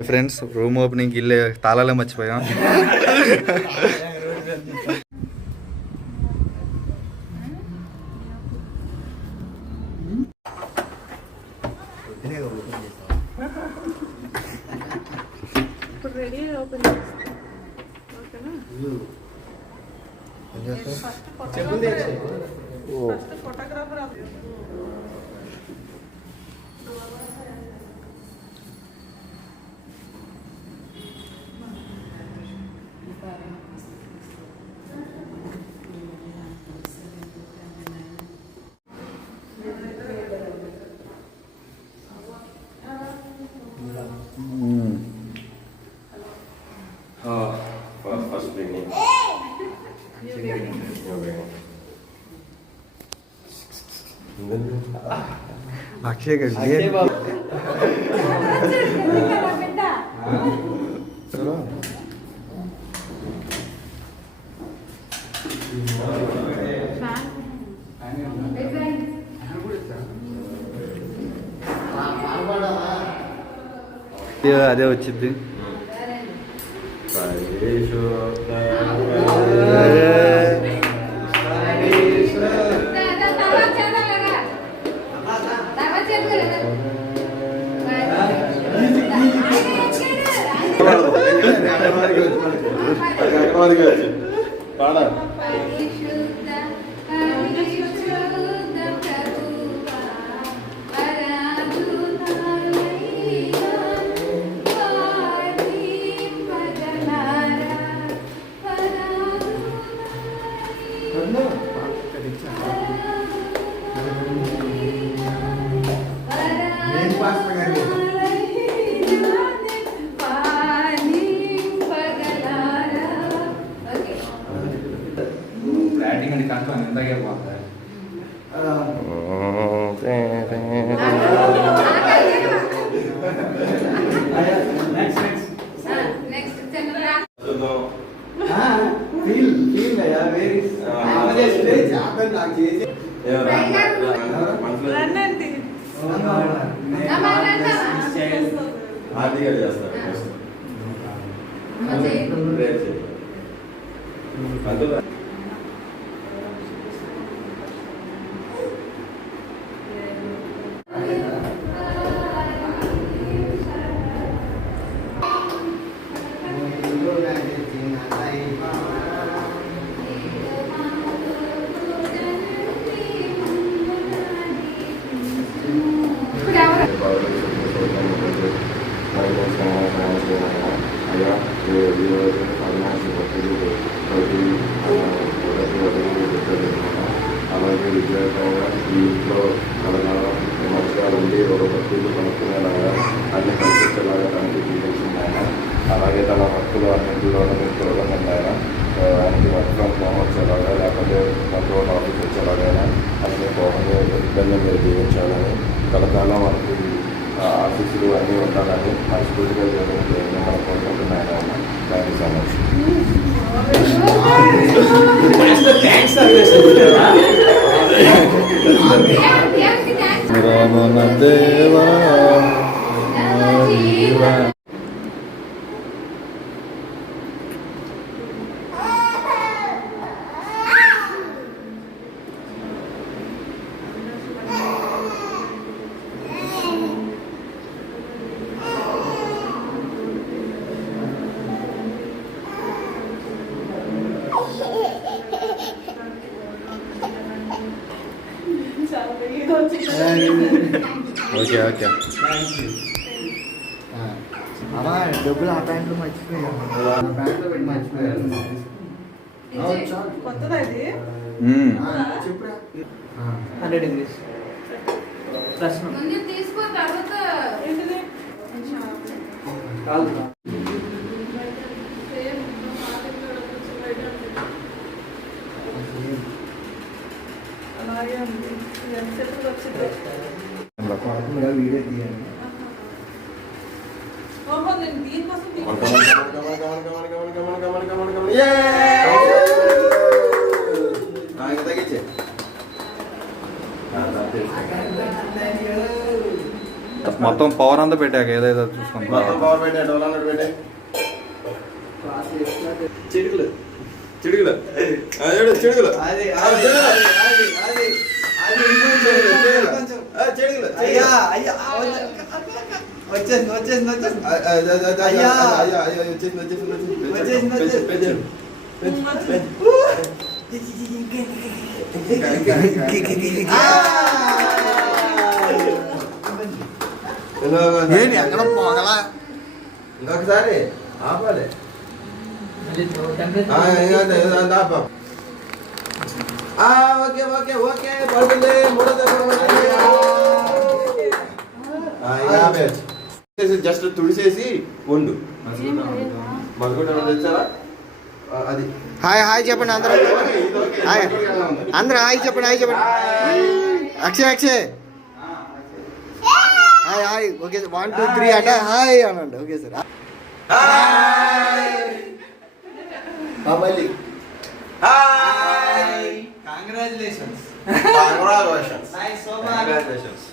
Friends room opening ఇల్లే తాళాలే మర్చిపోయాం. First beginning. Akshay గారు అదే వచ్చింది. అలాగే విద్యార్థంగా ఈ ఇంట్లో కలగాలం మంచిగా ఉండి ఒక భక్తులు కనుక్కునేలాగా అన్ని కల్పించేలాగా తనకి చూపించింది ఆయన. అలాగే తన హక్కులు అన్నింటిలో మీరు చూడకండి ఆయన. ఆయనకి వర్క్ ఫ్రమ్ హోమ్ వచ్చేలాగా లేకపోతే కంట్రోల్ ఆఫీస్ వచ్చేలాగైనా అన్ని పోవడం ఇబ్బంది మీరు జీవించాలని కలకాలం మనకి ఆఫీసులు అన్నీ ఉండాలని మనస్ఫూర్తిగా చేయాలని మనం కోరుకుంటున్నాను ఆయన. Thank you so much. దేవా ఓకే ఓకే అమ్మా డబ్బులు ఆ ప్యాంట్లో మర్చిపోయాను. ఆ ప్యాంట్లో పెట్టి మర్చిపోయాను. చెప్పురా 100 ఇంగ్లీష్ ప్రశ్న కాదు. వీడియో తీయండి. మొత్తం పవర్ అంతా పెట్టాక ఏదైతే చూసుకుంటాం. మొత్తం పవర్ పెట్టే డోల్ అన్నట్టు పెట్టే చిడుగులు చిడుగులు చిడుగులు అది చిడుగులు అయ్యా అయ్యా వచ్చేసింది వచ్చేసింది వచ్చేసింది అయ్యా అయ్యా. అయ్యా వచ్చేసింది వచ్చేసింది వచ్చేసింది, వచ్చేసింది. ఏంటి అక్కడ పోగలా ఇంకొకసారి ఆపాలి ఓకే ఓకే ఓకే పడుతుంది జస్ట్ తుడిసేసి వండు మరుగుడు తెచ్చారా అది హాయ్ హాయ్ చెప్పండి అందరూ హాయ్ అందరూ హాయ్ చెప్పండి హాయ్ చెప్పండి Akshay Akshay hi hi okay 1 2 3 అంటే హాయ్ అనండి ఓకే సార్ మళ్ళీ hi congratulations Congratulations. Nice so Congratulations.